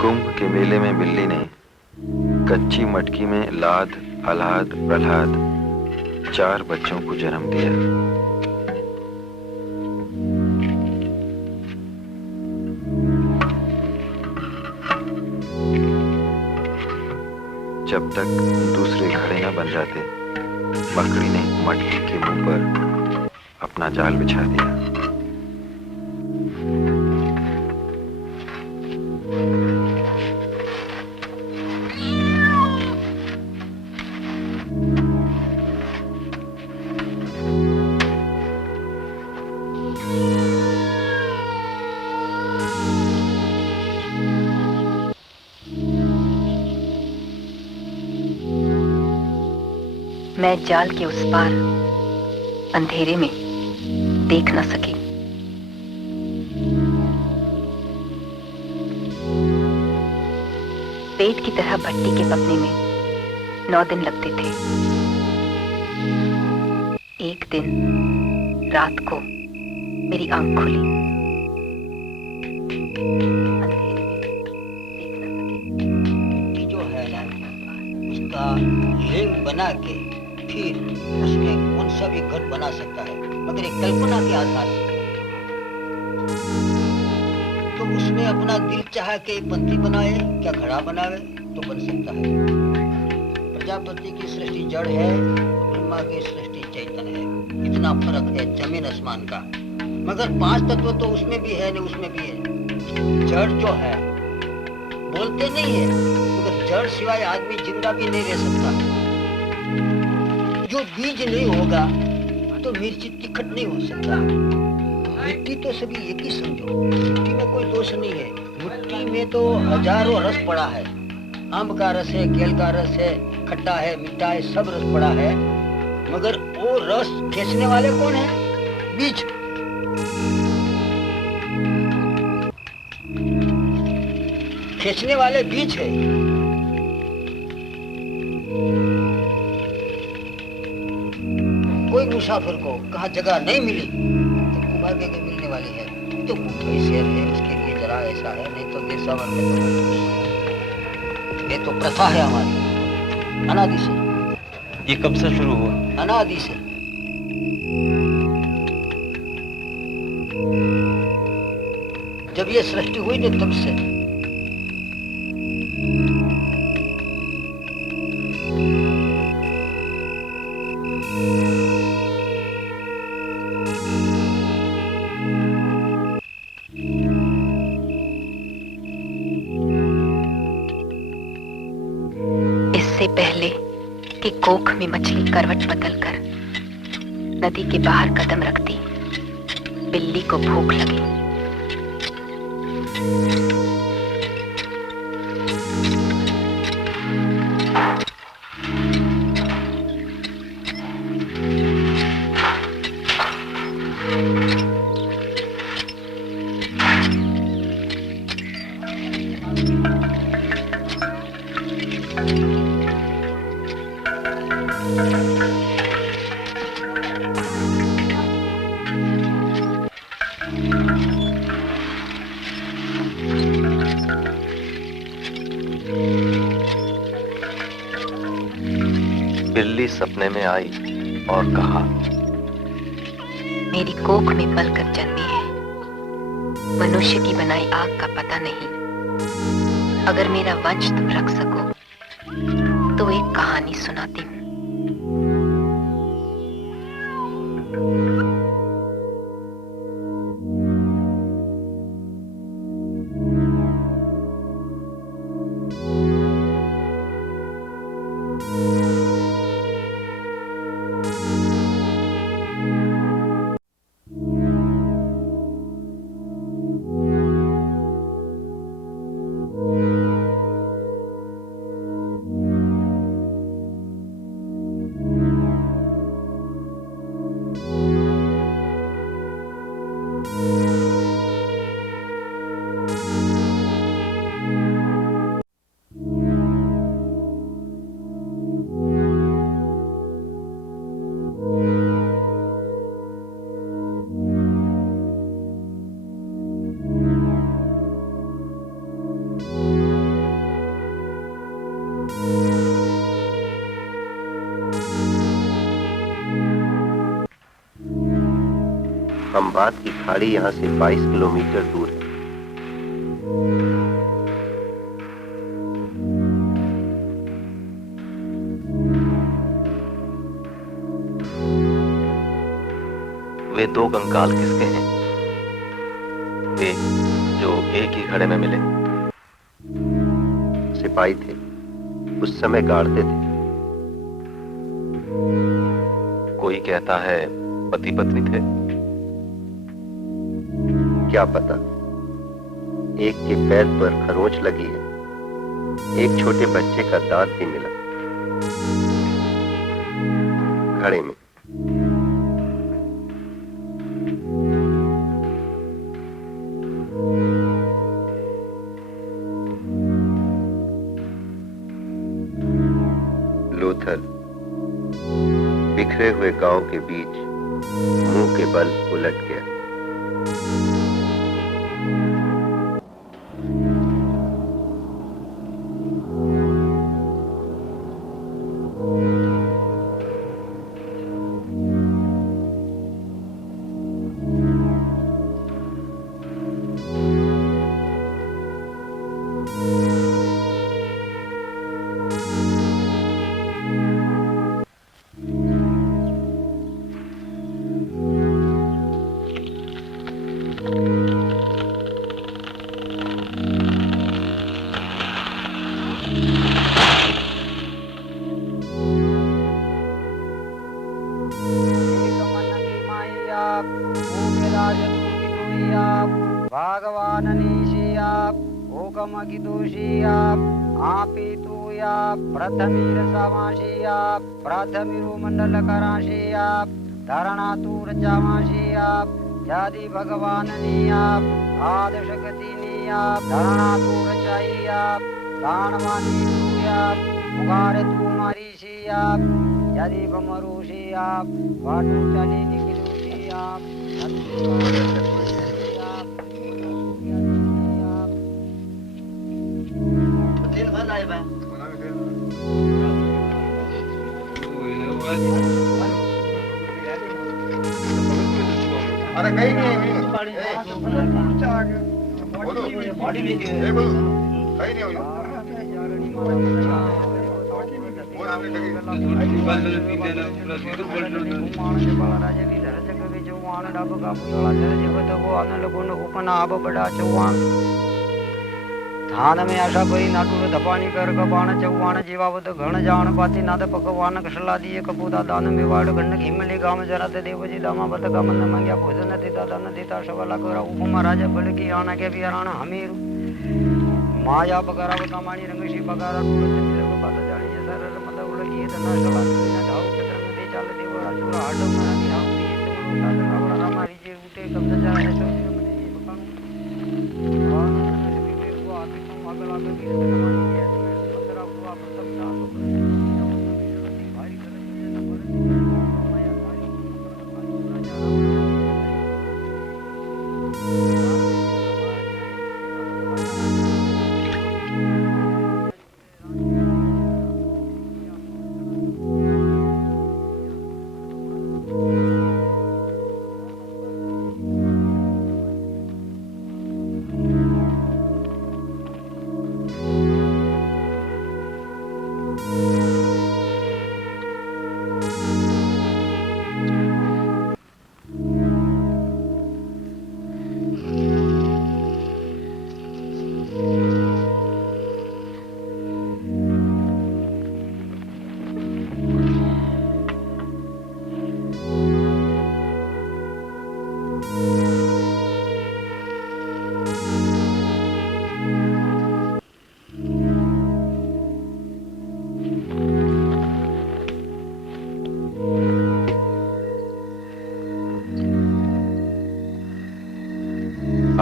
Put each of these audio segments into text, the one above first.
कुंभ के मेले में बिल्ली ने कच्ची मटकी में लाद, आह्लाद, प्रहलाद 4 बच्चों को जन्म दिया। जब तक दूसरे घड़े न बन जाते, मकड़ी ने मटकी के मुंह पर अपना जाल बिछा दिया। मैं जाल के उस पार अंधेरे में देख न सकी। पेट की तरह भट्टी के पकने में 9 दिन लगते थे। एक दिन रात को मेरी आंख खुली, अंधेरे में देख न सकी। ये जो है ना, उसका लिंग बना के फिर उसमें कौन सा भी घट बना सकता है, मगर एक कल्पना के आधार से। तो उसमें अपना दिल चाहा के पंथी बनाए, क्या घड़ा बनावे तो बन सकता है। प्रजापति की सृष्टि जड़ है, ब्रह्मा की सृष्टि चैतन्य है। इतना फर्क है जमीन आसमान का। मगर 5 तत्व तो उसमें भी है, नहीं उसमें भी है। जड़ जो है बोलते नहीं है, मगर जड़ सिवाय आदमी जिंदा भी नहीं रह सकता। जो बीज नहीं होगा तो मिर्ची तिखट नहीं हो सकता। मिट्टी तो सभी एक ही समझो, मिट्टी में कोई दोष नहीं है। मिट्टी में तो हजारों रस पड़ा है। आम का रस है, केल का रस है, खट्टा है, मीठा है, सब रस पड़ा है। मगर वो रस खींचने वाले कौन है? बीज। खींचने वाले बीज है। कोई मुसाफिर को कहाँ जगह नहीं मिली तो कुमार के मिलने वाली है। तो मुंबई शहर है, उसके लिए जरा ऐसा है, नहीं तो देशावर में तो ये तो प्रथा है हमारी अनादि से। ये कब से शुरू हुआ? अनादि से। जब ये सृष्टि हुई ना तब से। इससे पहले कि कोख में मछली करवट बदलकर नदी के बाहर कदम रखती, बिल्ली को भूख लगी। बिल्ली सपने में आई और कहा, मेरी कोख में पलकर जन्मी है, मनुष्य की बनाई आग का पता नहीं। अगर मेरा वंश तुम रख सको तो एक कहानी सुनाती हूँ। खंबात की खाड़ी यहाँ से 22 किलोमीटर दूर है। वे दो कंकाल किसके हैं? वे जो एक ही घड़े में मिले। सिपाही थे, उस समय गाड़ते थे। कोई कहता है पति पत्नी थे। क्या पता। एक के पैर पर खरोंच लगी है, एक छोटे बच्चे का दांत भी मिला घड़े में। लूथर बिखरे हुए गांव के बीच मुंह के बल उलट गया। भगवान निशिया हुकम की दोषिया आपी तुया प्रथमीर समाशिया प्रथमीरु मंडल कराशिया धरणा तूर चामाशिया जादि भगवान निया आद शक्ति निया धरणा तूर चाहिया दानवानी तुया पुकार तू मारीशिया यदि भमरुशिया वाटू चली निकलुशिया अरे कहीं नहीं हान में आशा परी नाटूर धपानी कर कपाण चौवाण जीवावत घण जान पाती नाद पकवान कसला दिए कपूदा दान में वाड़ गंड हिमले गाम जराते देवजी दामा बत का मन मंग्या भोजन देता दान देता शवला करा उपमा राजा बल की आना के बिहाराण हमीर माया पकारा कमाणी रंगशी पकारा टूर चंद्र को बात जानी सरल मत उड़गी धना शला न धाव चंद्र दे चाल देव राजू हाडो मरा दी हाउ दी चंद्र साधन रावण रामारी जे उठे कब जा है सो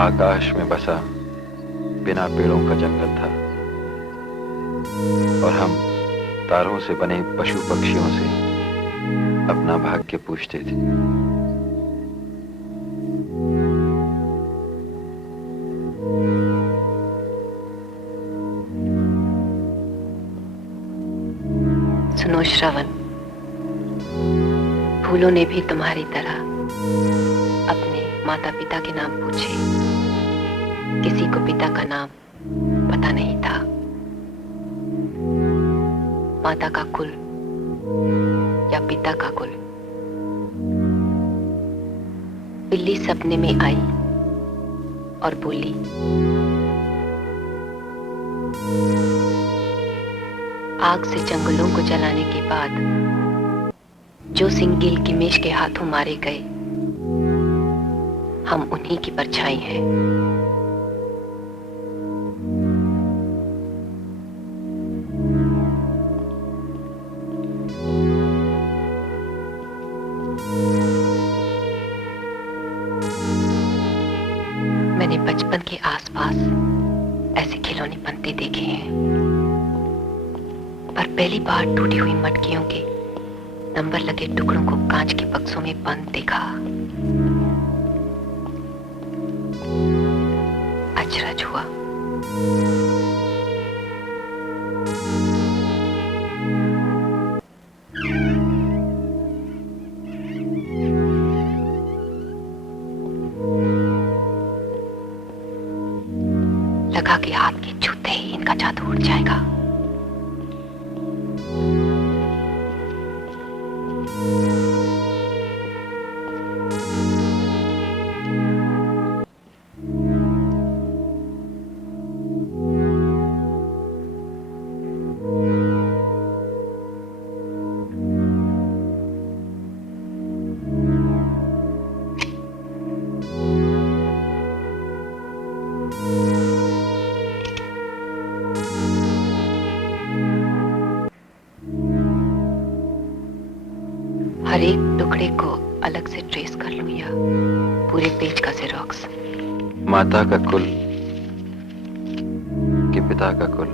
आकाश में बसा बिना पेड़ों का जंगल था और हम तारों से बने पशु पक्षियों से अपना भाग्य पूछते थे। सुनो श्रवण, फूलों ने भी तुम्हारी तरह अपने माता पिता के नाम पूछे। किसी को पिता का नाम पता नहीं था। माता का कुल या पिता का कुल। बिल्ली सपने में आई और बोली, आग से जंगलों को जलाने के बाद जो सिंह गिलगिमेश के हाथों मारे गए, हम उन्हीं की परछाई हैं। मैंने बचपन के आसपास ऐसे खिलौने बनते देखे हैं, पर पहली बार टूटी हुई मटकियों के नंबर लगे टुकड़ों को कांच के बक्सों में बंद देखा। अचरज हुआ। लगा कि हाथ के छूते ही इनका जादू उड़ जाएगा। हर एक टुकड़े को अलग से ट्रेस कर लूं या पूरे पेज का जेरोक्स। माता का कुल कि पिता का कुल।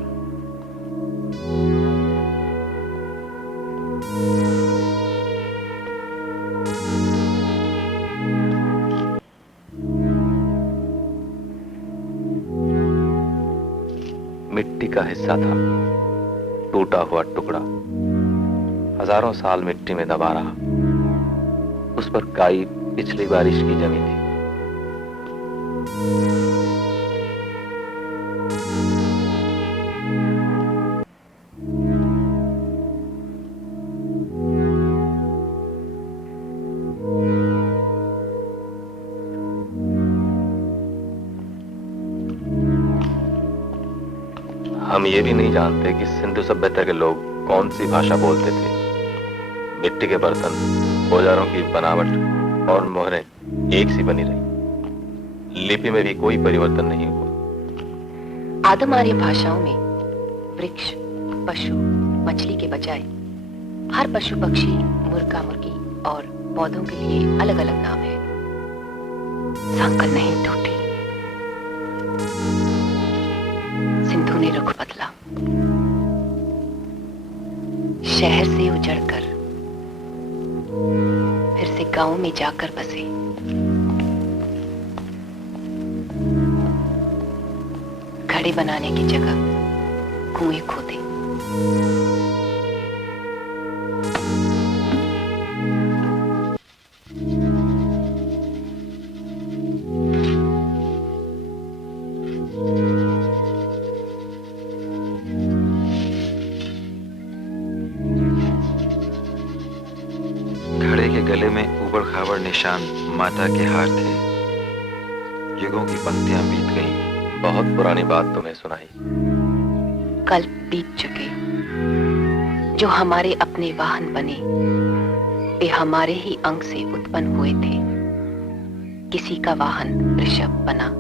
मिट्टी का हिस्सा था, टूटा हुआ टुकड़ा हजारों साल मिट्टी में दबा रहा। उस पर काई पिछली बारिश की जमी थी। हम ये भी नहीं जानते कि सिंधु सभ्यता के लोग कौन सी भाषा बोलते थे। मिट्टी के बर्तन, औजारों की बनावट और मोहरें एक सी बनी रही। लिपि में भी कोई परिवर्तन नहीं हुआ। आदम आर्य भाषाओं में वृक्ष, पशु, मछली के बजाय हर पशु पक्षी, मुर्गा मुर्गी और पौधों के लिए अलग अलग नाम है। सांकल नहीं टूटी। सिंधु ने रुख बदला। शहर से उजड़कर फिर से गांव में जाकर बसे। घड़े बनाने की जगह कुएं खोदे। घड़े के गले में उबड़ खाबड़ निशान माता के हार थे। युगों की पंक्तियां बीत गईं। बहुत पुरानी बात तुम्हें सुनाई। कल बीत चुके। जो हमारे अपने वाहन बने, वे हमारे ही अंग से उत्पन्न हुए थे। किसी का वाहन वृषभ बना,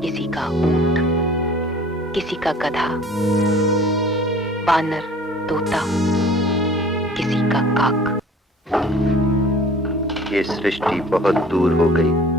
किसी का ऊंट, किसी का गधा, बानर, तोता, किसी का काक। ये सृष्टि बहुत दूर हो गई।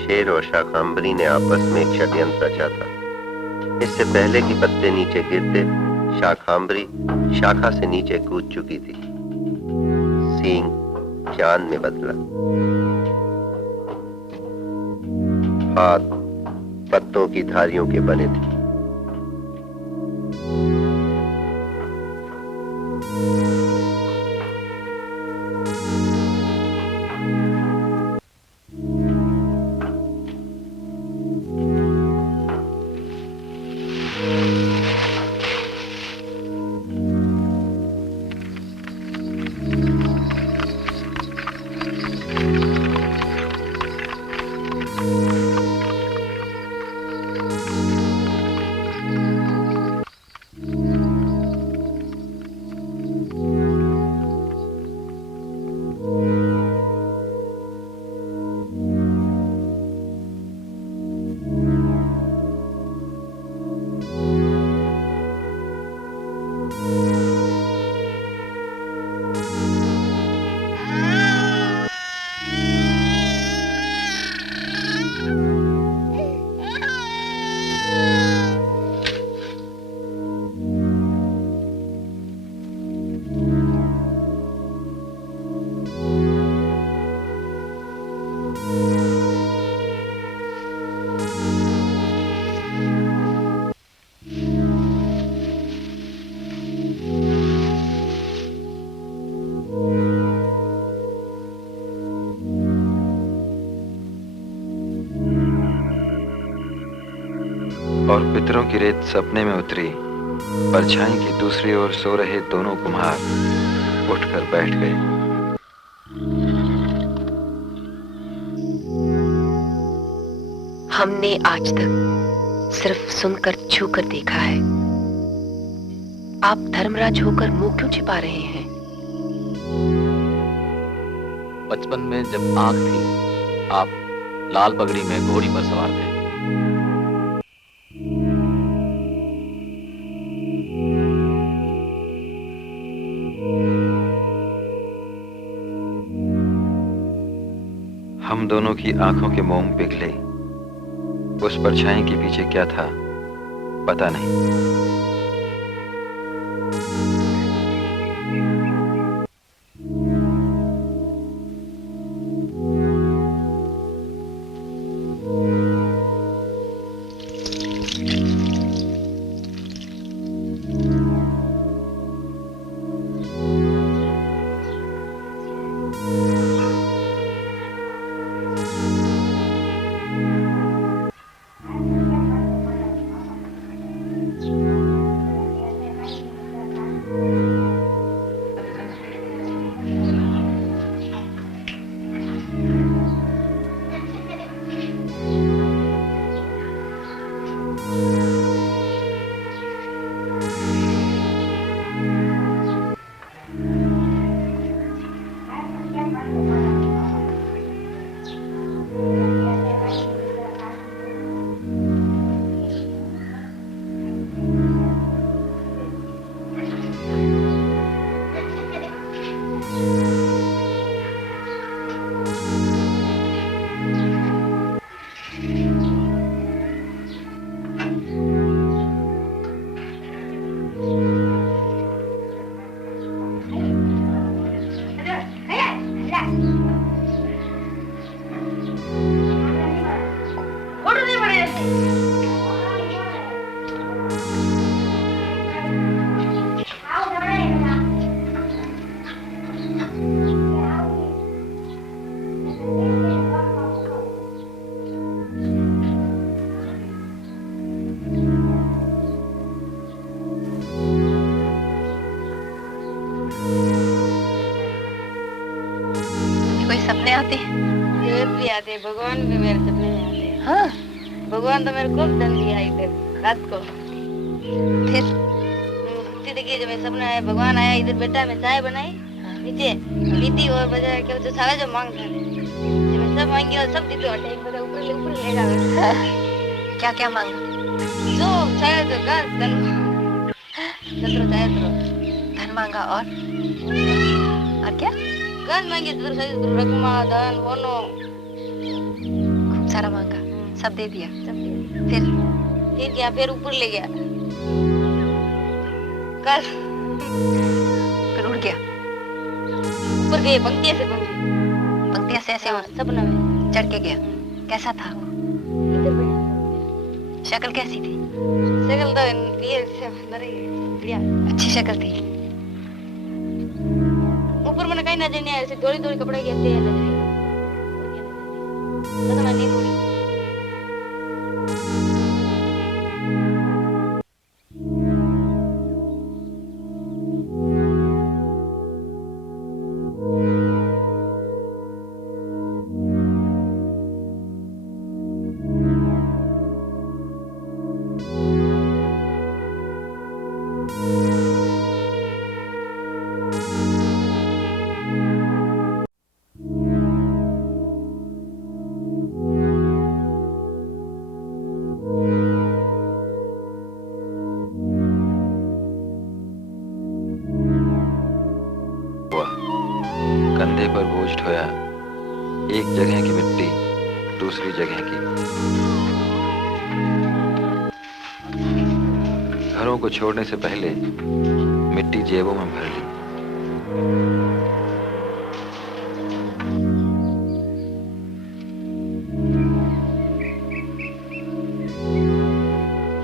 शेर और शाकंभरी ने आपस में एक षड्यंत्र रचा था। इससे पहले कि पत्ते नीचे गिरते, शाकंभरी शाखा से नीचे कूद चुकी थी। सींग जान में बदला। हाथ पत्तों की धारियों के बने थे। और पितरों की रेत सपने में उतरी। परछाई की दूसरी ओर सो रहे दोनों कुम्हार उठकर बैठ गए। हमने आज तक सिर्फ सुनकर छूकर देखा है। आप धर्मराज होकर मुंह क्यों छिपा रहे हैं? बचपन में जब आंख थी, आप लाल पगड़ी में घोड़ी पर सवार थे। हम दोनों की आंखों के मोम पिघले। उस परछाई के पीछे क्या था पता नहीं। आते हैं? देवत भी आते हैं, भगवान भी मेरे सपने में आते हैं। हाँ। भगवान तो मेरे खूब धन दिया इधर रात को। फिर सोचती थी कि जब मैं सपना आया, भगवान आया इधर, बेटा मैं चाय बनाई नीचे पीती और बजाय के जो सारा जो मांग था जब मैं सब मांगी और सब जीतो हटे ऊपर ऊपर ले जा। क्या क्या मांगा? जो चाहे तो कर धन जतरो चाहे तो धन मांगा और क्या? गन मांगी जतरो चाहे तो रकमा धन होनो खूब सारा मांगा, सब दे दिया। सब फिर क्या, फिर ऊपर ले गया कल, फिर उड़ गया ऊपर गए पंक्तियां से पंक्ति पंक्तियां से ऐसे सपना में चढ़ के गया। कैसा था वो? इधर बढ़िया शक्ल कैसी थी? शक्ल तो ये से बढ़िया अच्छी शक्ल थी। ऊपर मैंने कहीं नजर नहीं आया, ऐसे थोड़ी थोड़ी कपड़े कहते हैं नजर सपना नहीं उड़ी। कंधे पर बोझ ढोया, एक जगह की मिट्टी दूसरी जगह की। घरों को छोड़ने से पहले मिट्टी जेबों में भर ली।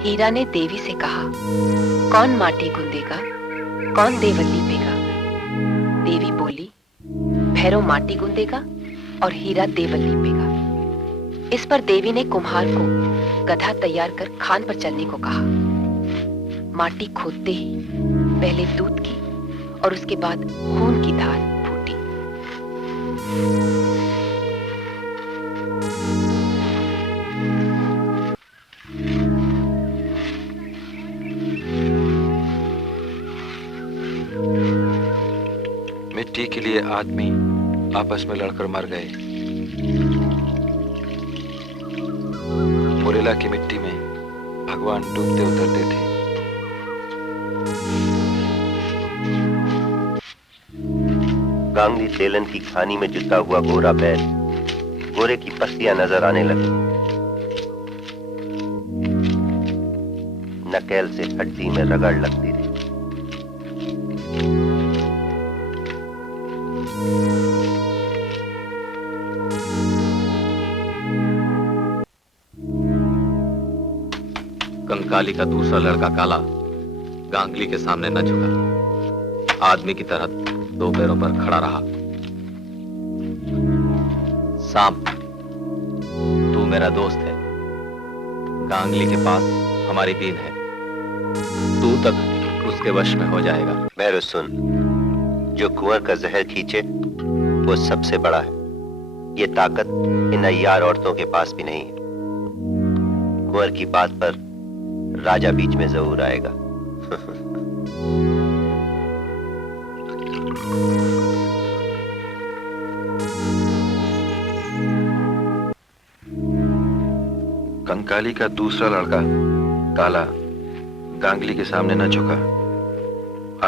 हीरा ने देवी से कहा, कौन माटी गूंदेगा, कौन देवल लीपेगा? देवी बोली, भैरव माटी गूंदेगा और हीरा देवल लीपेगा। इस पर देवी ने कुम्हार को गधा तैयार कर खान पर चलने को कहा। माटी खोदते ही पहले दूध की और उसके बाद खून की धार फूटी। मिट्टी के लिए आदमी आपस में लड़कर मर गए। मुरेला की मिट्टी में भगवान डूबते उतरते थे। गांगली सेलन की खानी में जुता हुआ गोरा बैल, गोरे की पस्तियां नजर आने लगी। नकेल से हड्डी में रगड़ लगती थी। कंकाली का दूसरा लड़का काला गांगली के सामने न झुका, आदमी की तरह दो पैरों पर खड़ा रहा। सांप, तू मेरा दोस्त है, गांगली के पास हमारी बीन है, तू तक उसके वश में हो जाएगा। भैरव सुन, जो कुंवर का जहर खींचे वो सबसे बड़ा है। ये ताकत इन अय्यार औरतों के पास भी नहीं है। कुंवर की बात पर राजा बीच में जरूर आएगा। कंकाली का दूसरा लड़का काला गांगली के सामने न झुका,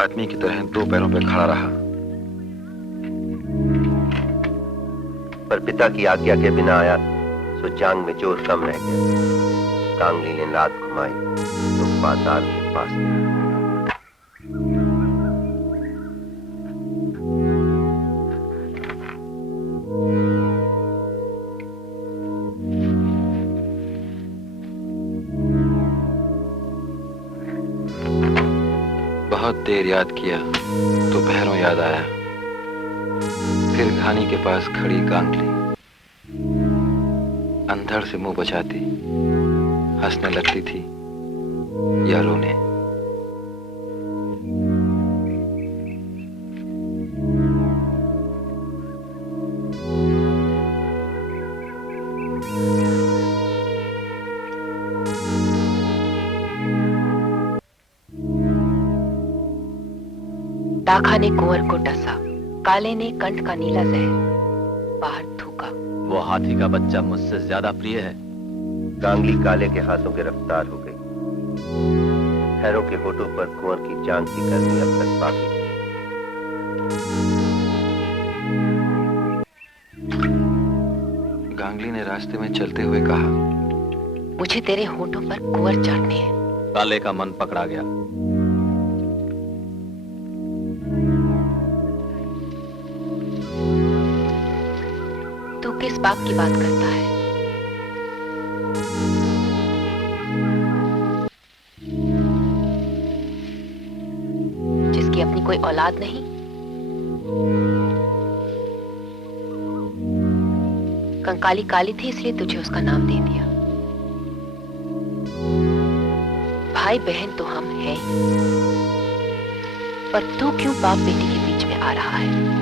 आदमी की तरह दो पैरों पर खड़ा रहा। पर पिता की आज्ञा के बिना आया सो जांग में जोर कम रह गया। गांगली ने रात घुमाई तो पाताल के पास गया। बहुत देर याद किया तो भैरव याद आया। फिर घानी के पास खड़ी गांगली अंधड़ से मुंह बचाती हंसने लगती थी या रोने। दाखा ने कुंवर को डसा, काले ने कंठ का नीला जहर बाहर थूका। वो हाथी का बच्चा मुझसे ज्यादा प्रिय है। गांगली काले के हाथों गिरफ्तार हो गई। खैरों के होठों पर कुंवर की जान की गर्मी अब तक बाकी थी। गांगली ने रास्ते में चलते हुए कहा, मुझे तेरे होठों पर कुंवर चाटने हैं। काले का मन पकड़ा गया। तू किस बाप की बात करता है? जिसकी अपनी कोई औलाद नहीं? कंकाली काली थी इसलिए तुझे उसका नाम दे दिया। भाई बहन तो हम हैं ही, पर तू क्यों बाप बेटी के बीच में आ रहा है?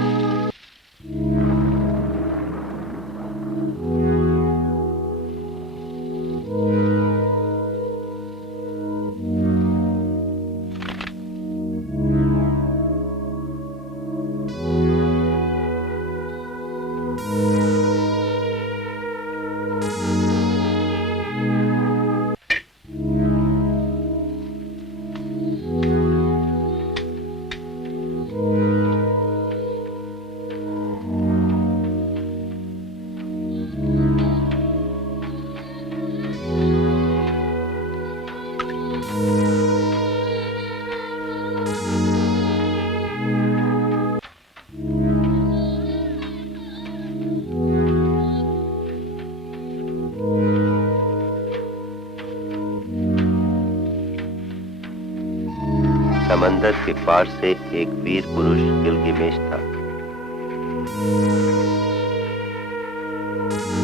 समंदर के पार से एक वीर पुरुष गिलगिमेश था।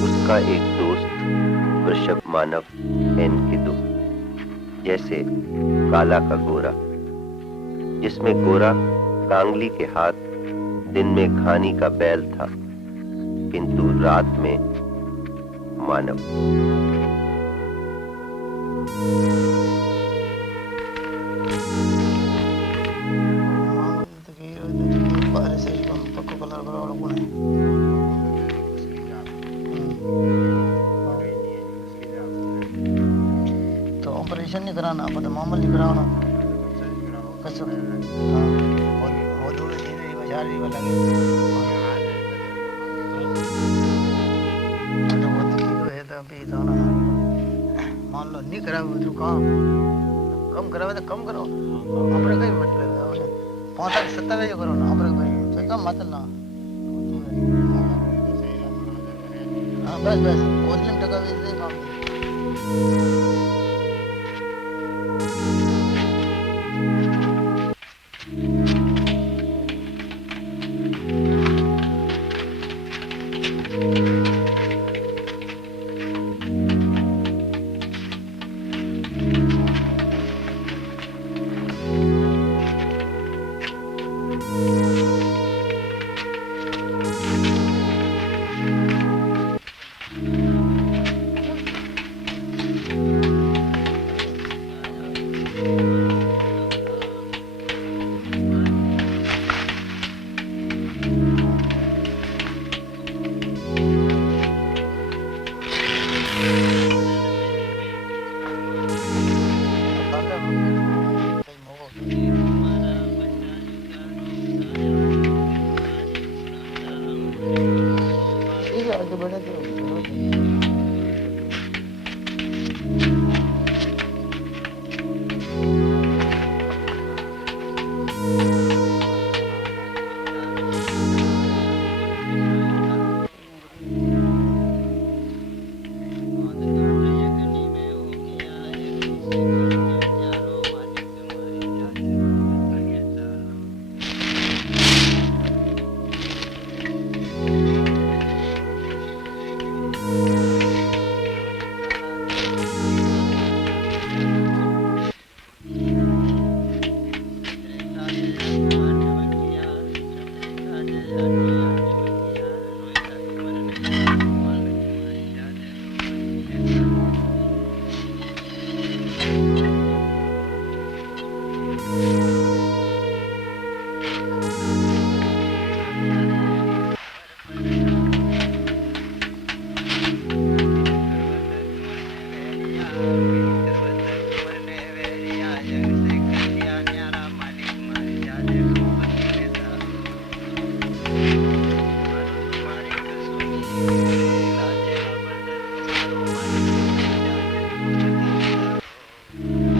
उसका एक दोस्त वृषभ मानव एनकिदु, जैसे काला का गोरा, जिसमें गोरा गांगली के हाथ दिन में घानी का बैल था, किंतु रात में मानव। तो ऑपरेशन नहीं कराना, अब तो मामूली कराना। कसो हाँ, और थोड़ी धीरे बाजार भी लगे। तो वो तो है तो अभी तो ना मान लो नहीं करा तो कम करावे तो कम करो। अपने कोई मतलब है 5-7 करो ना, अपने कोई तो कम मत ना। हाँ बस कोचिंग टका दे काम।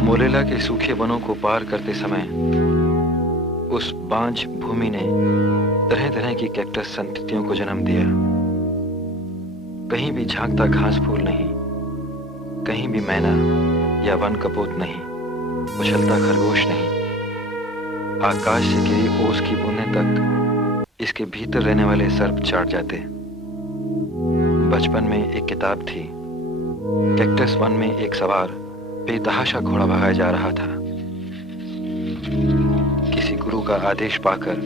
मोलेला के सूखे वनों को पार करते समय उस बांझ भूमि ने तरह तरह की कैक्टस संततियों को जन्म दिया। कहीं भी झांकता घास फूल नहीं, कहीं भी मैना या वन कपोत नहीं, उछलता खरगोश नहीं। आकाश से गिरी ओस की बूंदें तक इसके भीतर रहने वाले सर्प चाट जाते। बचपन में एक किताब थी। कैक्टस वन में एक सवार बेतहाशा घोड़ा भगाया जा रहा था। किसी गुरु का आदेश पाकर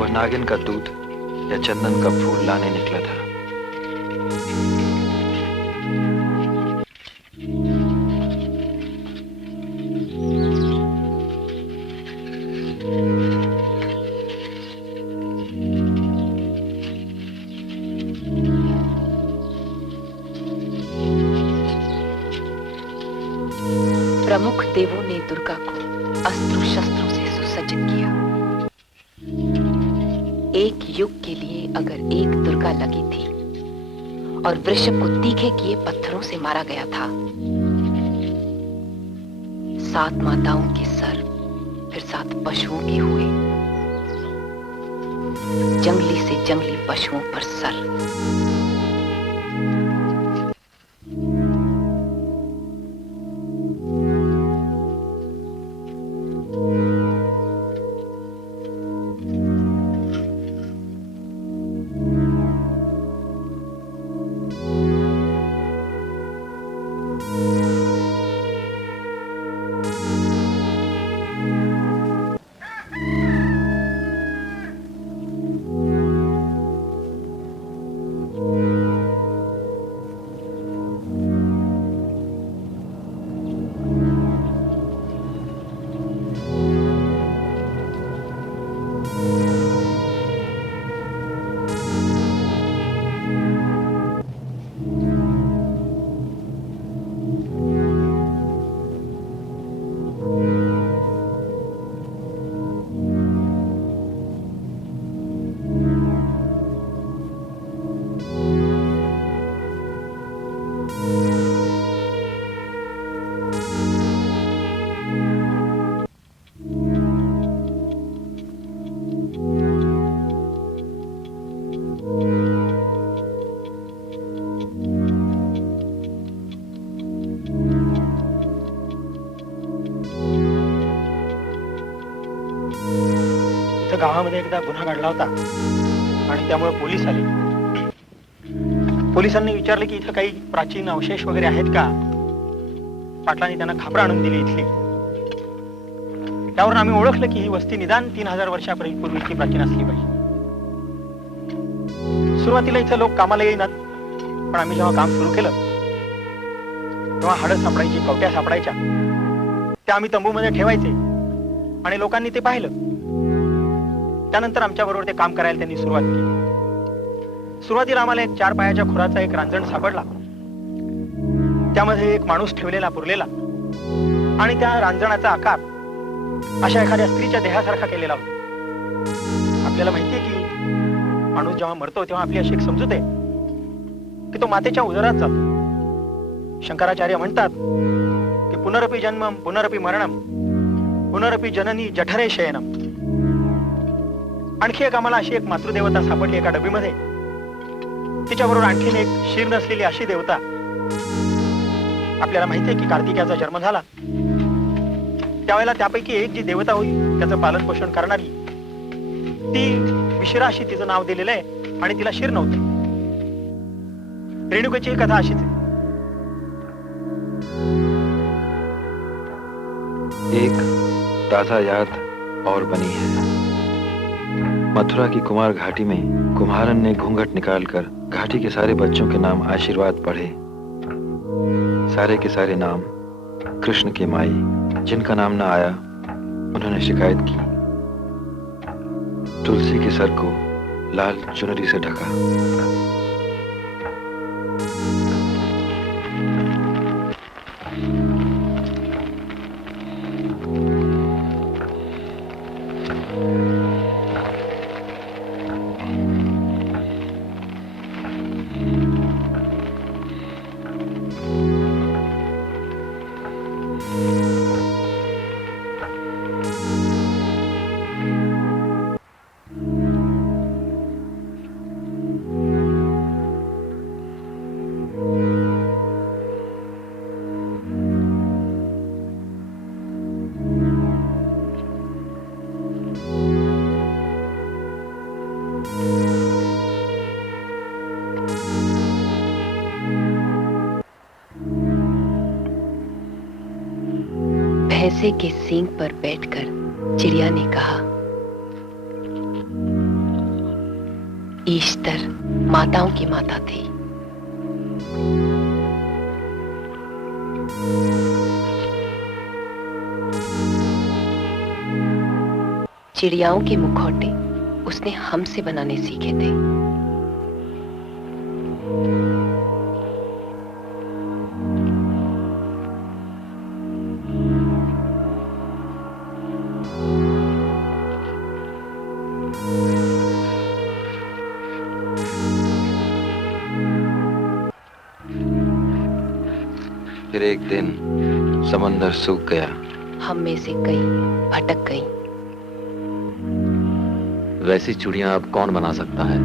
वह नागिन का दूध या चंदन का फूल लाने निकला था। प्रमुख देवों ने दुर्गा को अस्त्र शस्त्रों से सुसज्जित किया। एक युग के लिए अगर एक दुर्गा लगी थी और वृषभ को तीखे किए पत्थरों से मारा गया था, 7 माताओं के सर फिर 7 पशुओं के हुए। जंगली से जंगली पशुओं पर सर। गावामध्ये एकदा गुन्हा घडला होता आणि त्यामुळे पोलीस आले। पोलिसांनी विचारले की इथं काही प्राचीन अवशेष वगैरे आहेत का। पाटलांनी त्यांना खापरं आणून दिली इथली। त्यावरून आम्ही ओळखलं की ही वस्ती निदान 3000 वर्षापूर्वीची प्राचीन असली पाहिजे। सुरुवातीला इथं लोक कामाला येईनात, पण आम्ही जेव्हा काम सुरू केलं तेव्हा हाडं सापडायची, कवट्या सापडायच्या। त्या आम्ही तंबूमध्ये ठेवायचे आणि लोकांनी ते पाहिलं। त्यानंतर आमच्या बरोबर ते काम करायला त्यांनी सुरुवात केली। सुरुवातीला आम्हाला एक 4 पायाच्या खुराचा एक रांजण सापडला। त्यामध्ये एक माणूस ठेवलेला पुरलेला आणि त्या रांजणाचा आकार अशा एखाद्या स्त्रीच्या देहासारखा केलेला होता। आपल्याला माहितीये की माणूस जेव्हा मरतो तेव्हा आपली अशी एक समजूत आहे की तो मातेच्या उदरात जातो। शंकराचार्य म्हणतात की पुनरपि जन्मम पुनरपि मरणम पुनरपि जननी जठरे शयनम। आणखी एक आम्हाला अशी एक मातृदेवता सापडली एका डबीमध्ये। तिच्याबरोबर आणखीन एक शीर नसलेली अशी देवता। आपल्याला माहिती आहे की कार्तिकेयाचा जन्म झाला त्यावेळेला त्यापैकी एक जी देवता होती त्याचं पालन पोषण करणारी ती विशिरा अशी तिचं नाव दिलेलं आहे आणि तिला शीर नव्हतं। रेणुकेची कथा अशीच आहे। एक ताजा याद और बनी है। मथुरा की कुमार घाटी में कुम्हारन ने घूंघट निकालकर घाटी के सारे बच्चों के नाम आशीर्वाद पढ़े। सारे के सारे नाम कृष्ण की माई। जिनका नाम न आया उन्होंने शिकायत की। तुलसी के सर को लाल चुनरी से ढका। भैंसे के सींग पर बैठकर चिड़िया ने कहा, ईश्वर माताओं की माता थी। चिड़ियाओं के मुखौटे उसने हमसे बनाने सीखे थे। फिर एक दिन समंदर सूख गया। हम में से कई भटक गईं। वैसी चूड़ियां अब कौन बना सकता है?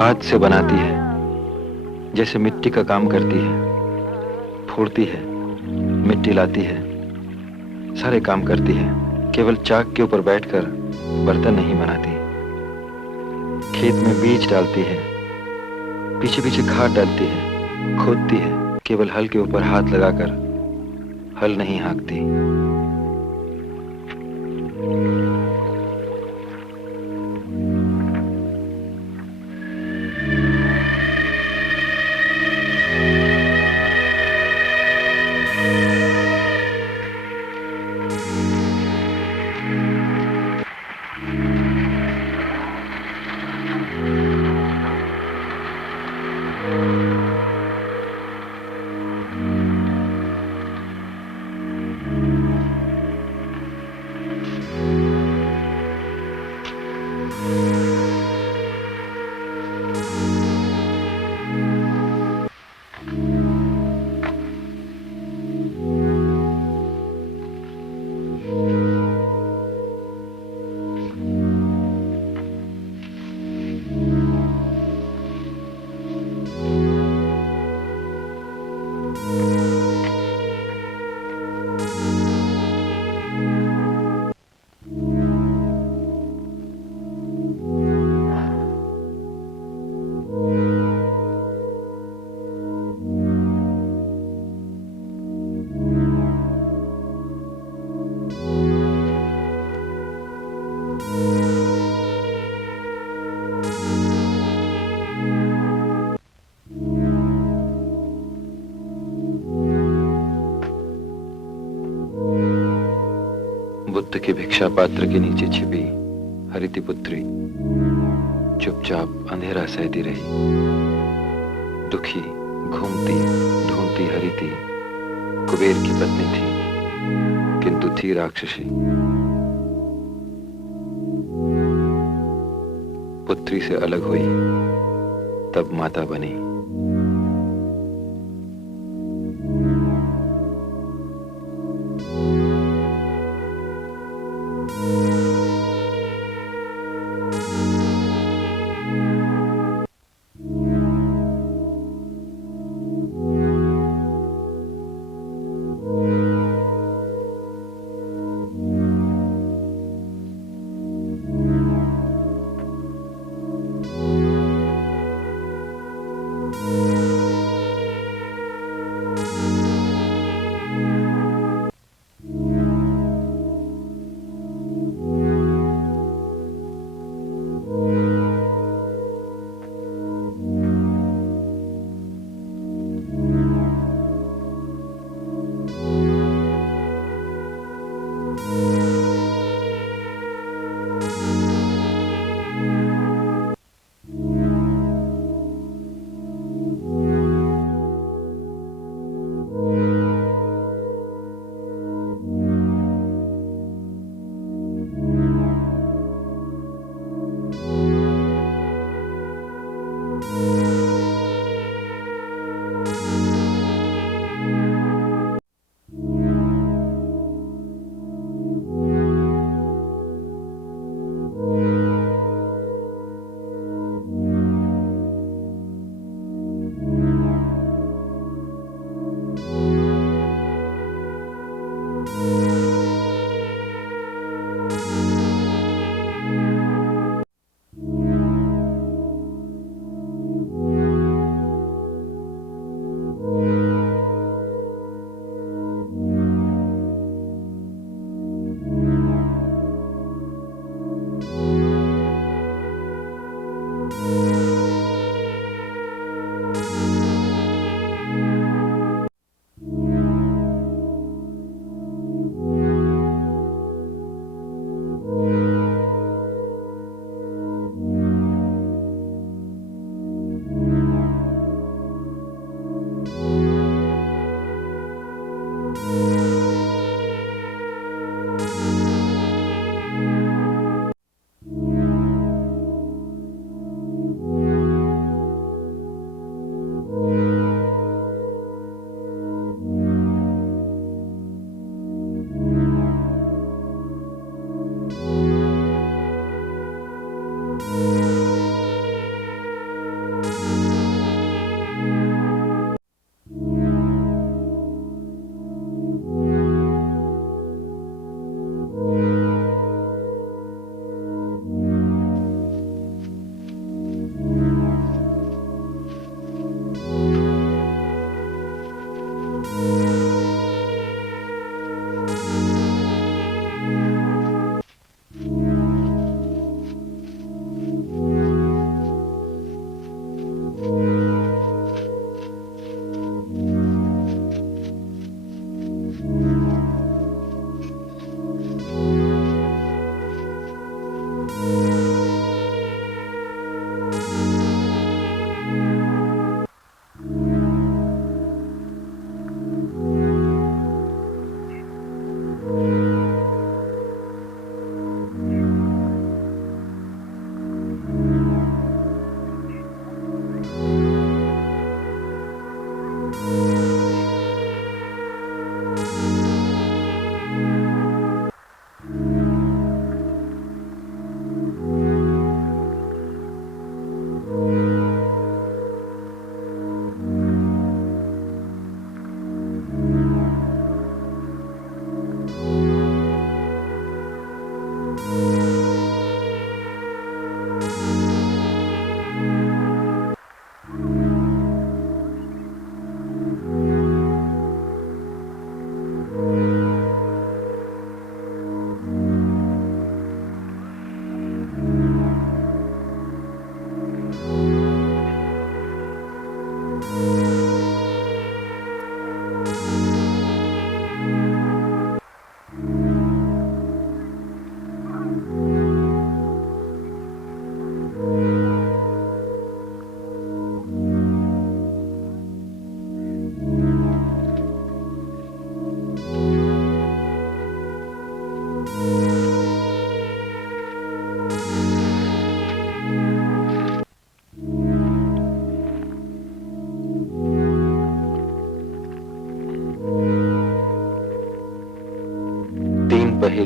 हाथ से बनाती है, जैसे मिट्टी का काम करती है, फोड़ती है, मिट्टी लाती है, सारे काम करती है। केवल चाक के ऊपर बैठकर बर्तन नहीं बनाती। खेत में बीज डालती है, पीछे पीछे खाद डालती है, खोदती है, केवल हल के ऊपर हाथ लगाकर हल नहीं हाँकती। पुत्र के भिक्षा पात्र के नीचे छिपी हरिति पुत्री चुपचाप अंधेरा सहती रही। दुखी घूमती ढूंढती हरिति कुबेर की पत्नी थी, किंतु थी राक्षसी। पुत्री से अलग हुई, तब माता बनी।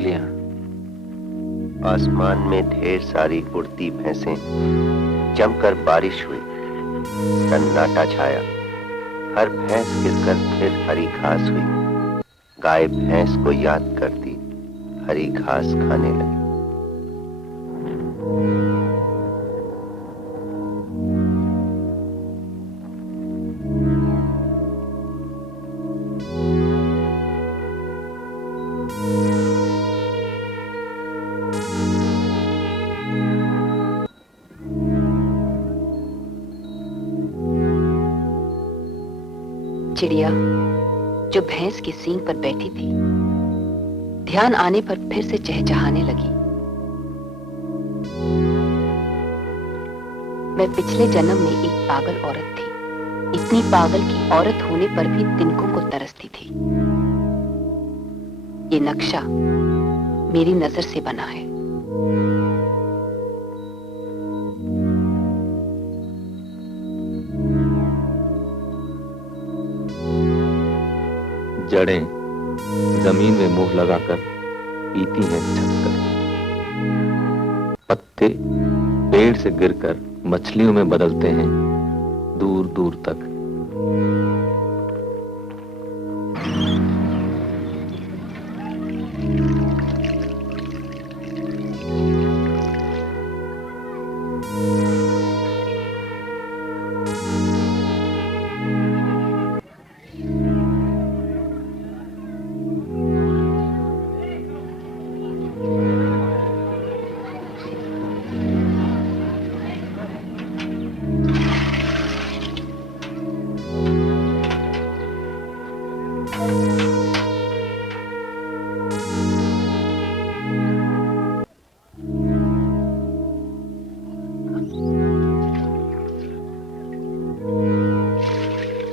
बिल्लियां। आसमान में ढेर सारी उड़ती भैंसें। जमकर बारिश हुई, सन्नाटा छाया। हर भैंस गिरकर फिर हरी घास हुई। गाय भैंस को याद करती हरी घास खाने लगी। चिड़िया जो भैंस की सींग पर बैठी थी, ध्यान आने पर फिर से चहचहाने लगी। मैं पिछले जन्म में एक पागल औरत थी। इतनी पागल की औरत होने पर भी तिनकों को तरसती थी। ये नक्शा मेरी नजर से बना है। जड़ें जमीन में मुंह लगाकर पीती हैं छक्कर। पत्ते पेड़ से गिरकर मछलियों में बदलते हैं दूर दूर तक।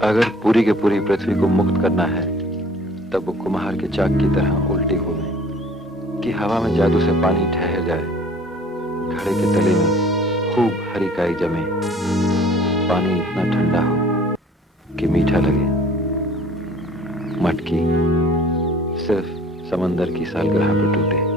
अगर पूरी की पूरी पृथ्वी को मुक्त करना है, तब वो कुम्हार के चाक की तरह उल्टी घूमे कि हवा में जादू से पानी ठहर जाए। घड़े के तले में खूब हरी काई जमे, पानी इतना ठंडा हो कि मीठा लगे। मटकी सिर्फ समंदर की सालगिरह पर टूटे।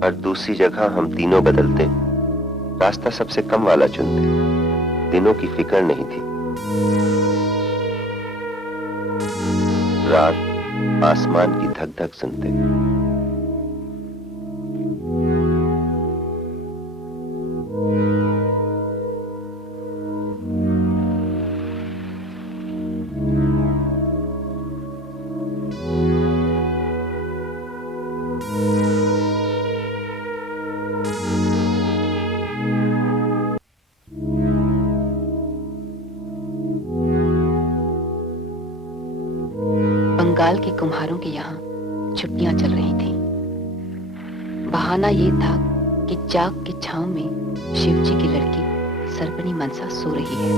और दूसरी जगह हम तीनों बदलते, रास्ता सबसे कम वाला चुनते। दिनों की फिक्र नहीं थी। रात आसमान की धक धक सुनते। बंगाल के कुम्हारों के यहाँ छुट्टियां चल रही थीं। बहाना ये था कि चाक की छांव में शिवजी की लड़की सर्पनी मनसा सो रही है।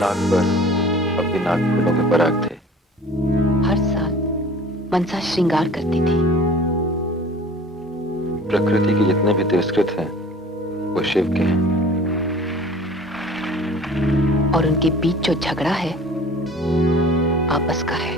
नाक पर अब भी नाग फूलों के पराग थे। हर साल मनसा श्रृंगार करती थी। प्रकृति के जितने भी तिरस्कृत हैं, वो शिव के हैं। और उनके बीच जो झगड़ा है, आपस का है।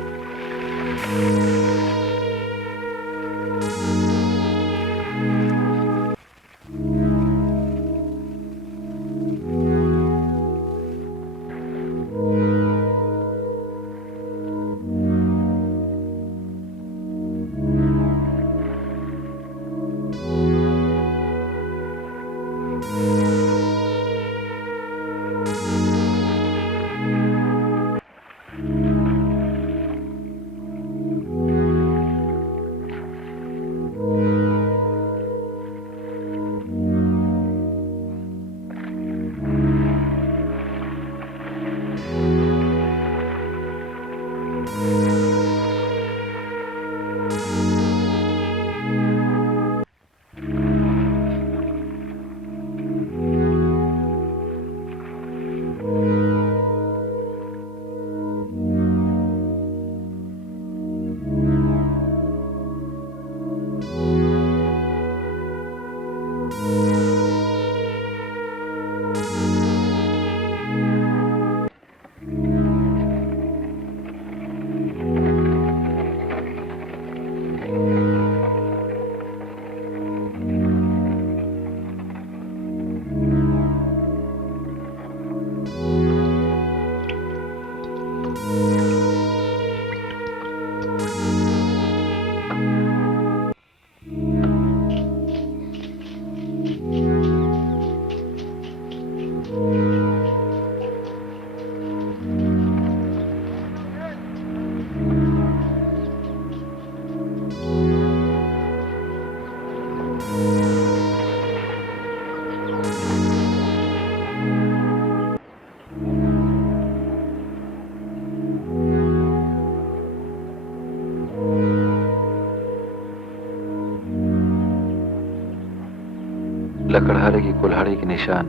लकड़हारे की कुल्हाड़ी के निशान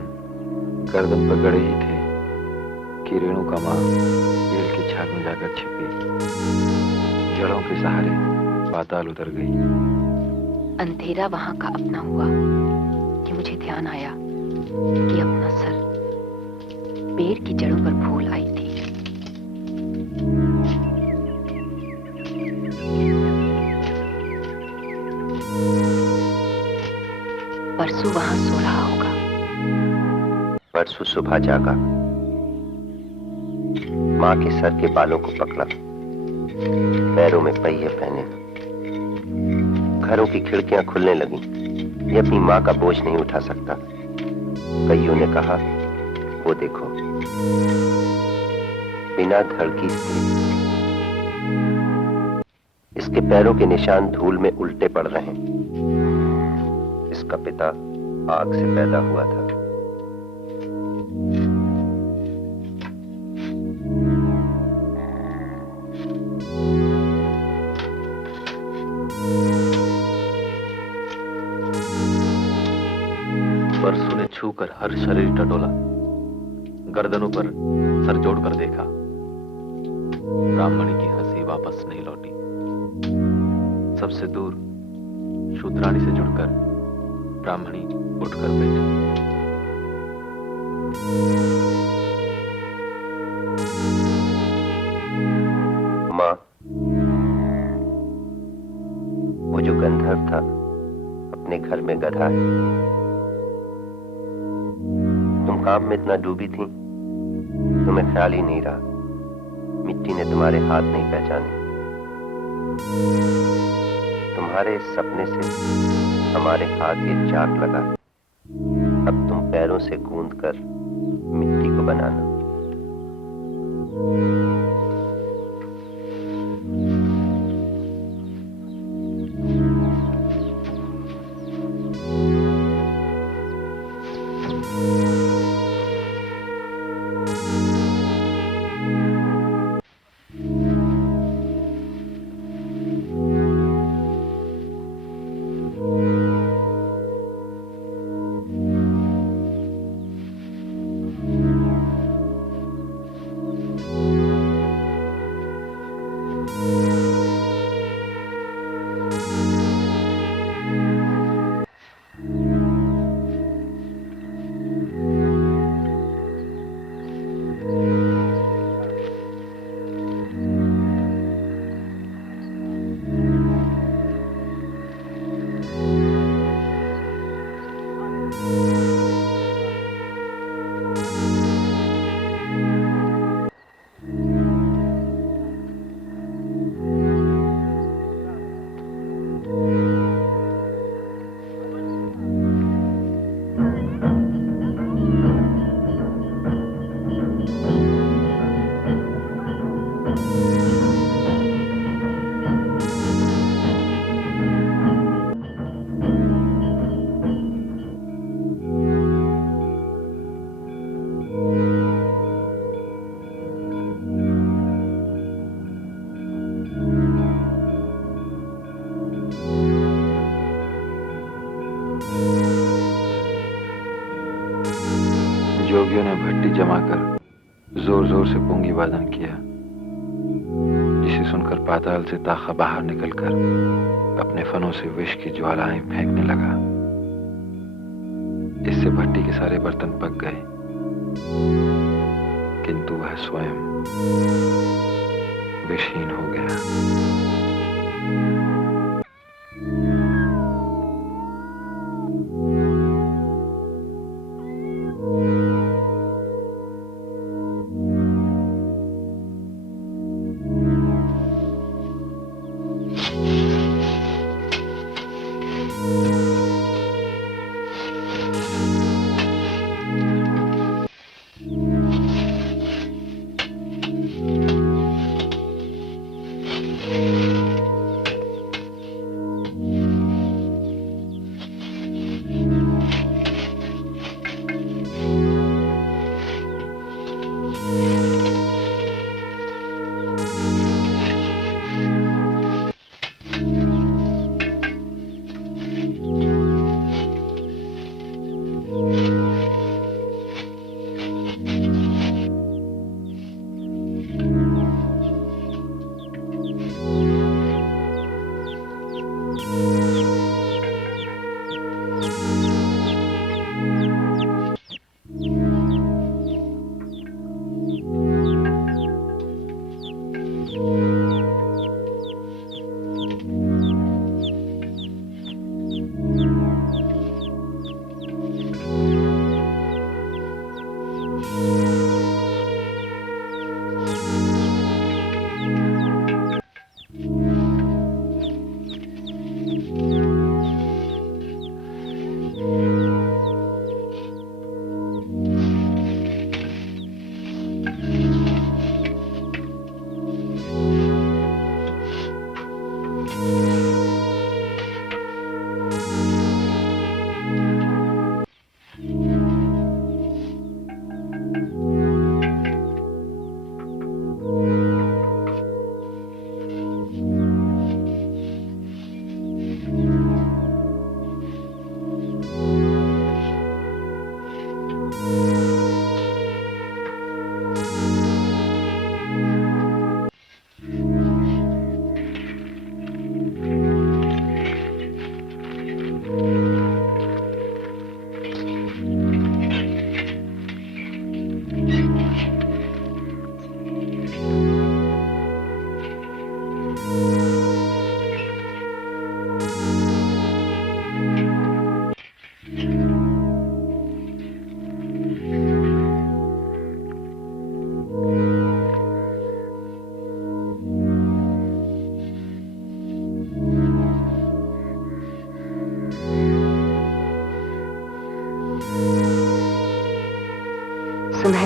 गर्दन पर गड़े ही थे कि रेणुका माँ पेड़ की छाल में जाकर छिपी, जड़ों के सहारे पाताल उतर गई। अंधेरा वहां का अपना हुआ कि मुझे ध्यान आया कि अपना सर पेड़ की जड़ों पर फूल आई थी। परसों वहां सो रहा होगा। परसों सुबह जागा, माँ के सर के बालों को पकड़ा, पैरों में पहिए पहने, घरों की खिड़कियां खुलने लगी। ये अपनी माँ का बोझ नहीं उठा सकता। कईयों ने कहा, वो देखो, बिना धड़ की स्त्री। इसके पैरों के निशान धूल में उल्टे पड़ रहे हैं। इसका पिता आग से पैदा हुआ था। परसों ने छूकर हर शरीर टटोला, गर्दनों पर सर जोड़कर देखा। ब्राह्मणी की हंसी वापस नहीं लौटी। सबसे दूर शूद्राणी से जुड़कर ब्राह्मणी उठकर बैठी। माँ, वो जो गंधर्व था अपने घर में गधा है। तुम काम में इतना डूबी थी, तुम्हें ख्याल ही नहीं रहा। मिट्टी ने तुम्हारे हाथ नहीं पहचाने। तुम्हारे इस सपने से हमारे हाथ ये चाक लगा है। अब तुम पैरों से गूंद कर मिट्टी को बनाना। जोगियों ने भट्टी जमाकर जोर जोर से पुंगी वादन किया, जिसे सुनकर पाताल से ताखा बाहर निकलकर अपने फनों से विष की ज्वालाएं फेंकने लगा। इससे भट्टी के सारे बर्तन पक गए, किंतु वह स्वयं विषहीन हो गया।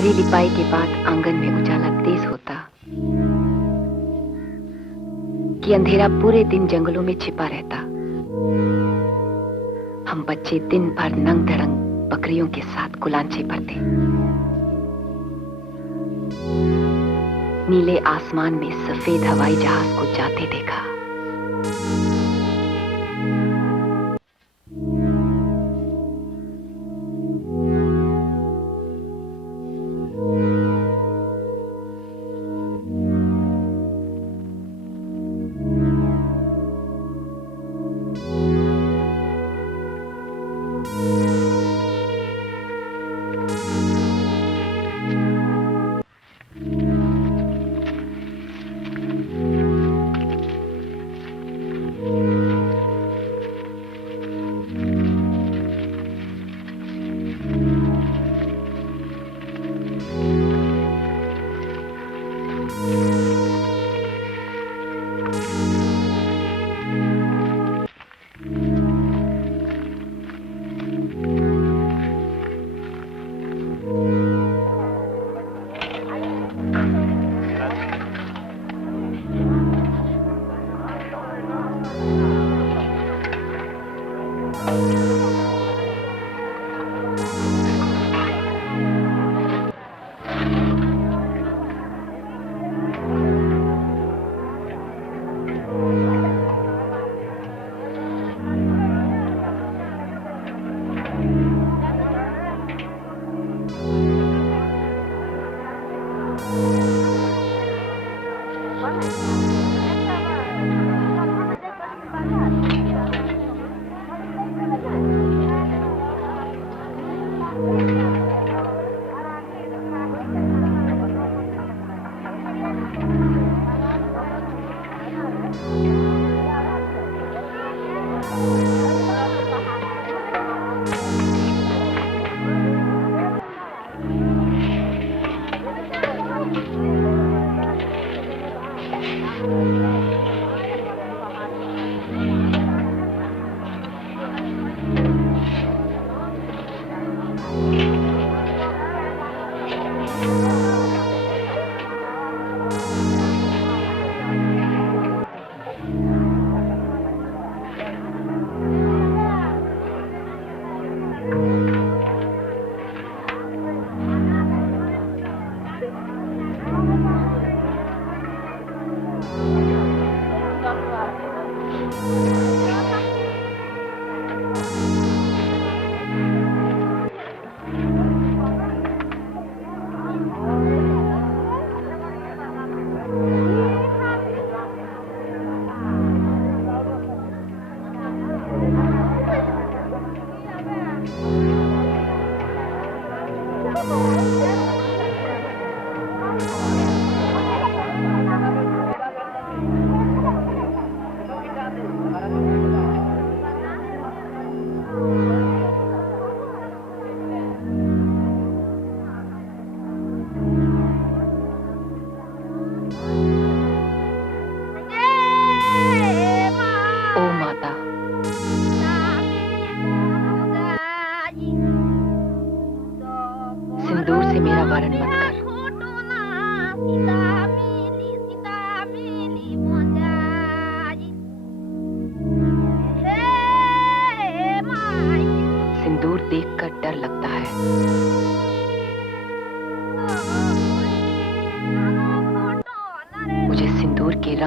सारी लिपाई के बाद आंगन में उजाला तेज होता कि अंधेरा पूरे दिन जंगलों में छिपा रहता। हम बच्चे दिन भर नंग धड़ंग बकरियों के साथ गुलांचे भरते। नीले आसमान में सफेद हवाई जहाज को जाते देखा।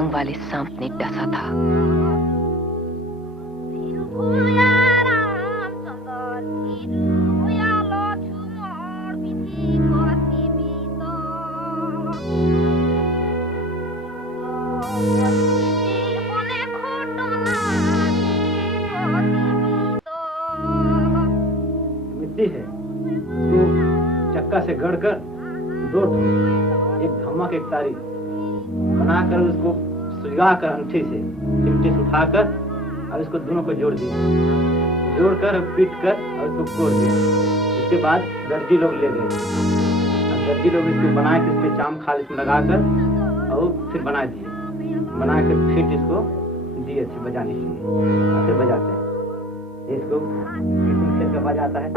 वाले सांप ने डसा था। मिट्टी है, उसको चक्का से गढ़कर दो एक धमक एक तारी बनाकर उसको सुलगाकर अंगूठे से चिमटे से उठाकर और इसको दोनों को जोड़ दिया, जोड़कर पीट कर और उसको कोड़ दिया। उसके बाद दर्जी लोग ले गए और दर्जी लोग इसको बना के इसके चाम खाल इसमें लगाकर और फिर बना दिए, बना कर फिर इसको दिए अच्छे बजाने के लिए और फिर बजाते हैं। इसको किसी खेल का बजाता है।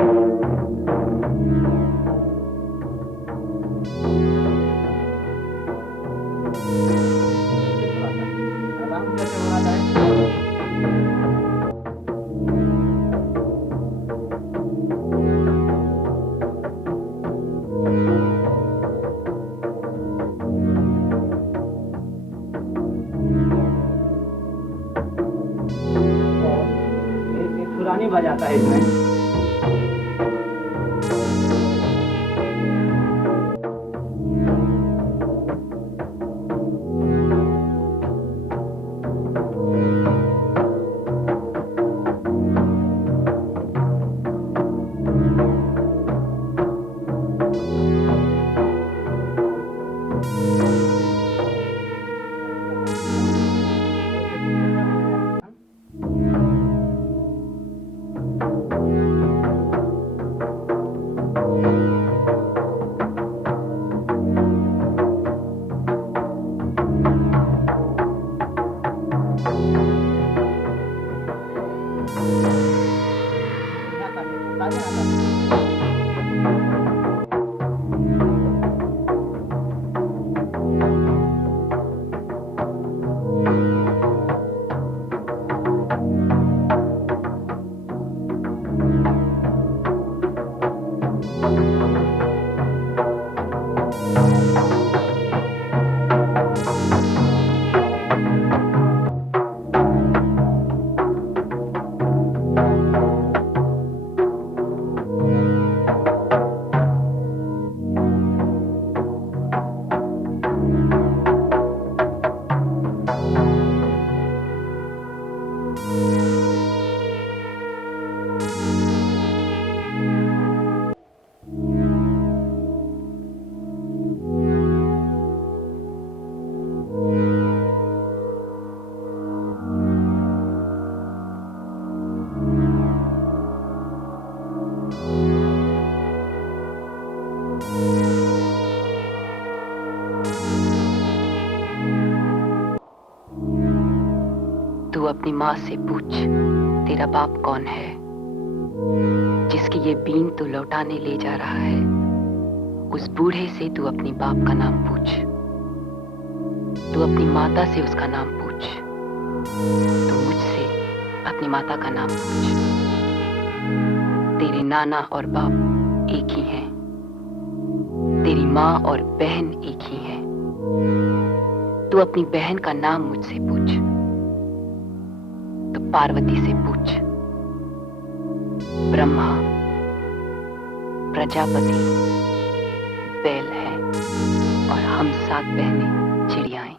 पुरानी बजाता है इसमें। तू अपनी माँ से पूछ तेरा बाप कौन है, जिसकी ये बीन तू लौटाने ले जा रहा है। उस बूढ़े से तू अपनी बाप का नाम पूछ, तू अपनी माता से उसका नाम पूछ, तू मुझसे अपनी माता का नाम पूछ। तेरे नाना और बाप एक ही हैं, तेरी माँ और बहन एक ही हैं। तू अपनी बहन का नाम मुझसे पूछ, तो पार्वती से पूछ। ब्रह्मा, प्रजापति बैल है और हम 7 बहनें चिड़ियाएं।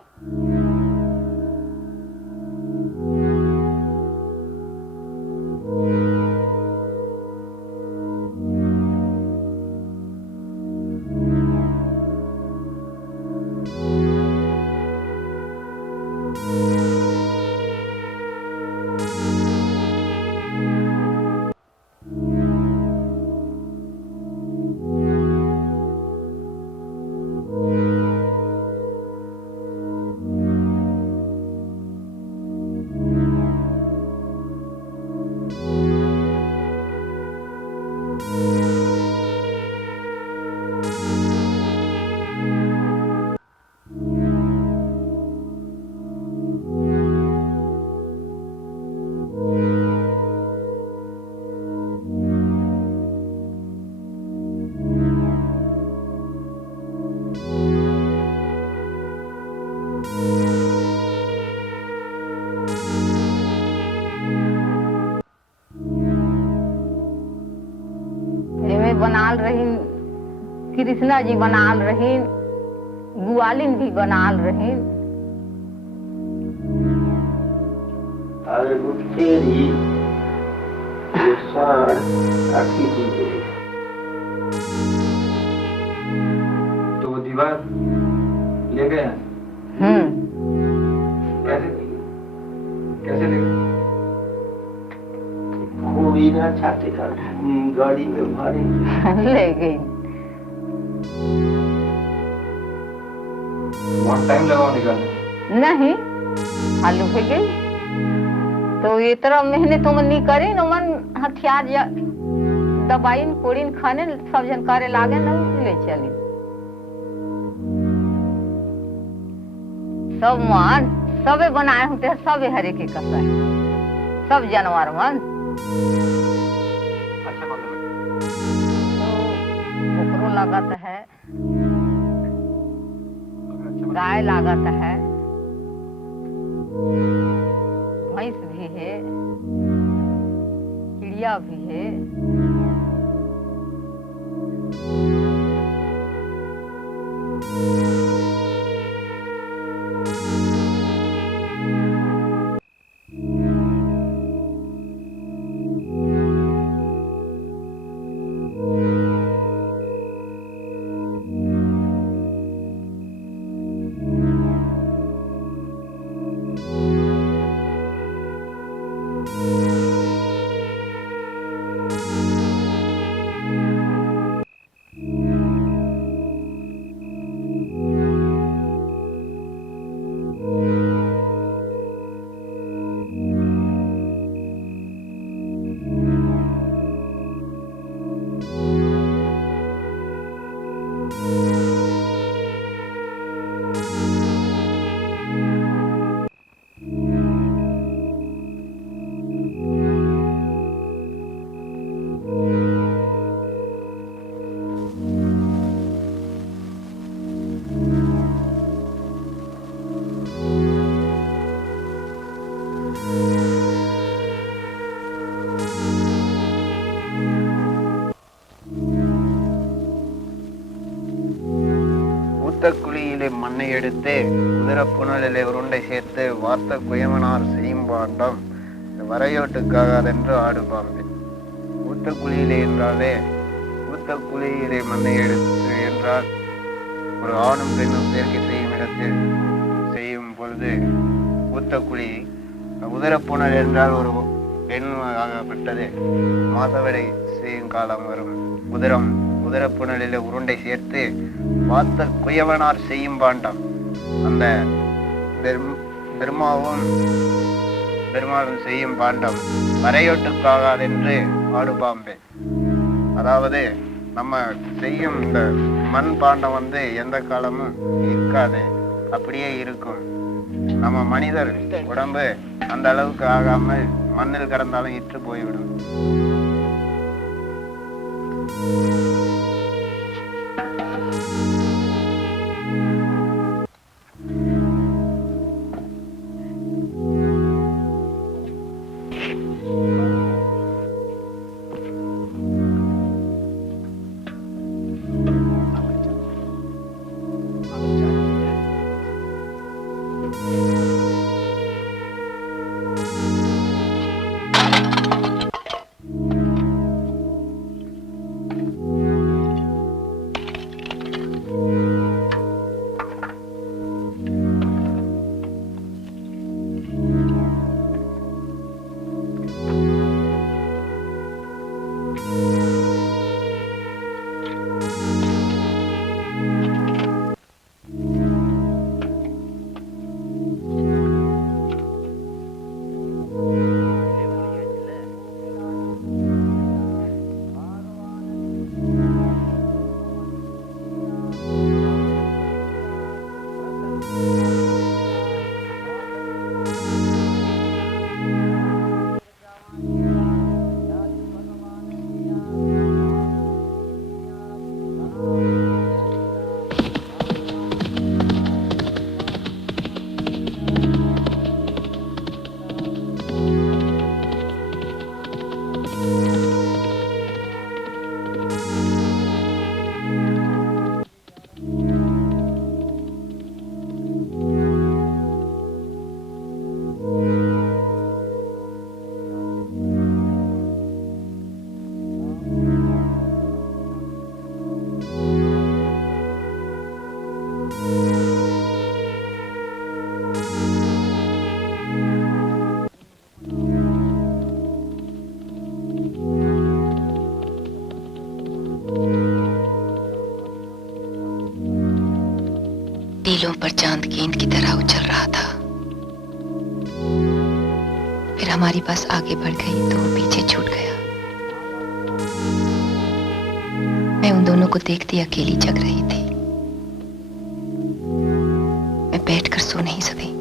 बनाल रहीन, कृष्णा जी बनाल रहीन, गुआलिन भी बनाल रहीन। अरे तेरी आखी चीज तो वो दीवार ले गए हैं। कैसे ले गए? ना छाते का गाड़ी में भारी ले गई। बहुत टाइम लगा निकालने? नहीं, आलू हो गई तो ये तरह मेहनत तो नहीं करे न, मन हथियार दवाई कोड़ीन खाने सब जन करे लागे न ले चली। सब मन सबे बनाए होते हैं, सब हरे के कसा है, सब जानवर मन। अच्छा कौन सा? तो बकरो लागत है, गाय लागत है, भैंस भी है, चिड़िया भी है, குழியிலே மண்ணை எடுத்து குதிரப்புணலிலே உருண்டை சேர்த்து வார்த்த குயவனார் செய்யும் பாண்டம் வரையோட்டுக்காகாதென்று ஆடு பாம்பு. ஊத்த குழியிலே என்றாலே ஊத்த குழியிலே மண்ணை எடுத்து என்றால் ஒரு ஆணும் பெண்ணும் சேர்க்கை செய்யும் இடத்தில் செய்யும் பொழுது ஊத்த குழி. உதிரப்புணல் என்றால் ஒரு பெண் ஆகப்பட்டது மாதவிடை செய்யும் காலம் வரும். உதிரப்புணலிலே உருண்டை சேர்த்து வார்த்த குயவனார் செய்யும் பாண்டம். அந்த பெருமாளும் செய்யும் பாண்டம் வரையோட்டுக்காகாதென்று ஆடு பாம்பே. அதாவது நம்ம செய்யும் இந்த மண் பாண்டம் எந்த காலமும் இருக்காது, அப்படியே இருக்கும். நம்ம மனிதர் உடம்பு அந்த அளவுக்கு ஆகாமல் மண்ணில் கிடந்தாலும் இற்று போய்விடும். नीलों पर चांद गेंद की तरह उछल रहा था। फिर हमारी बस आगे बढ़ गई तो वो पीछे छूट गया। मैं उन दोनों को देखती अकेली जग रही थी। मैं बैठकर सो नहीं सती।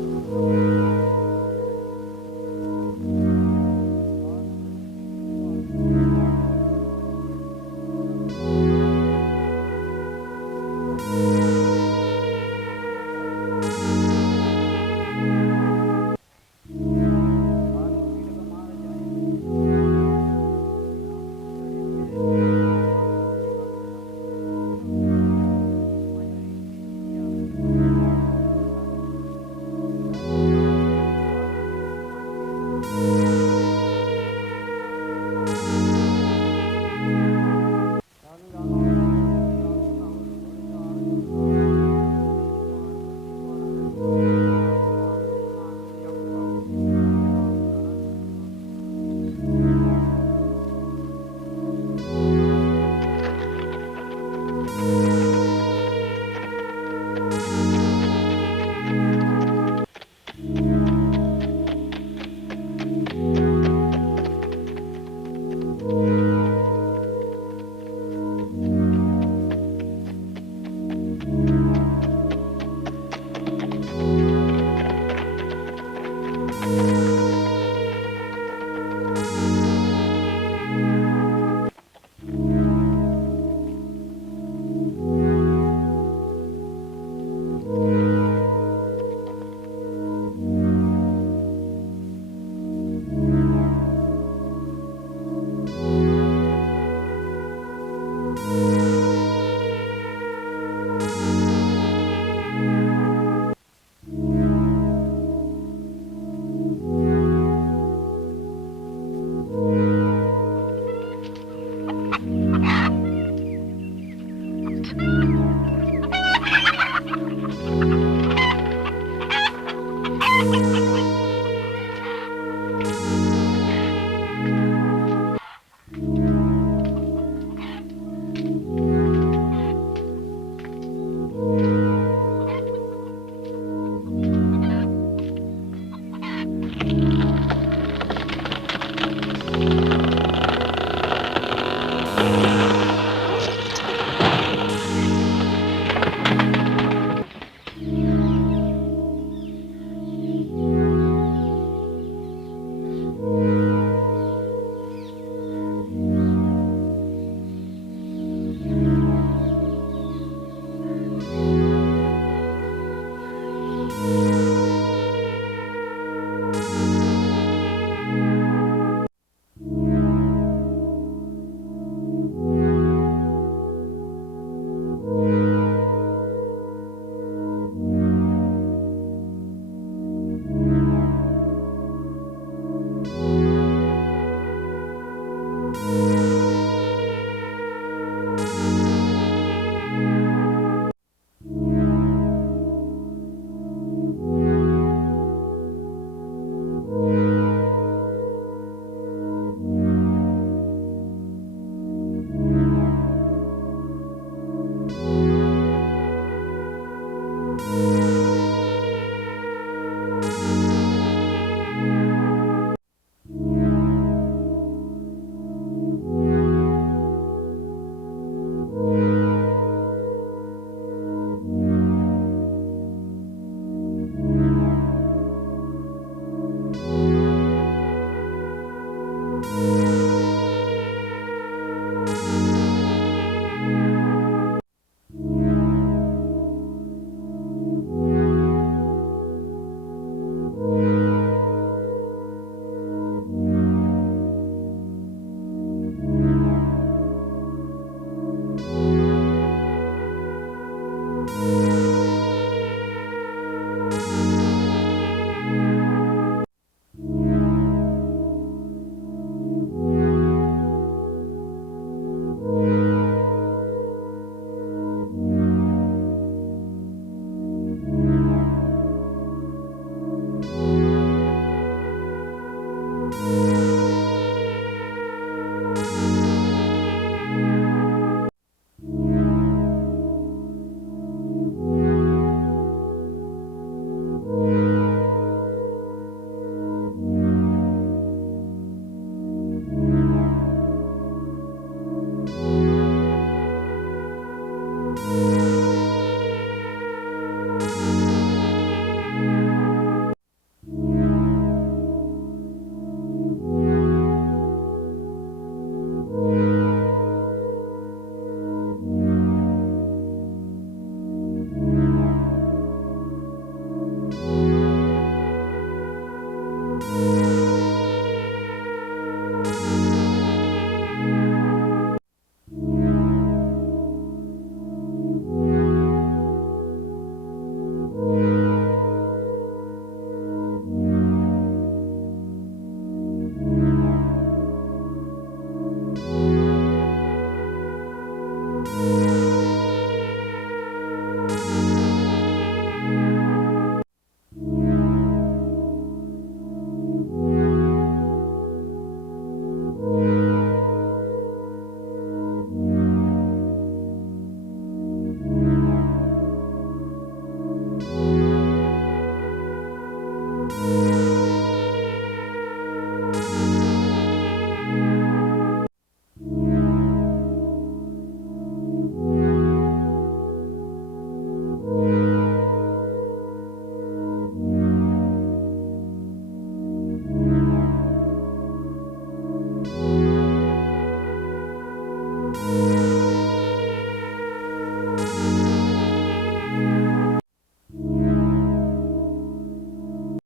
है।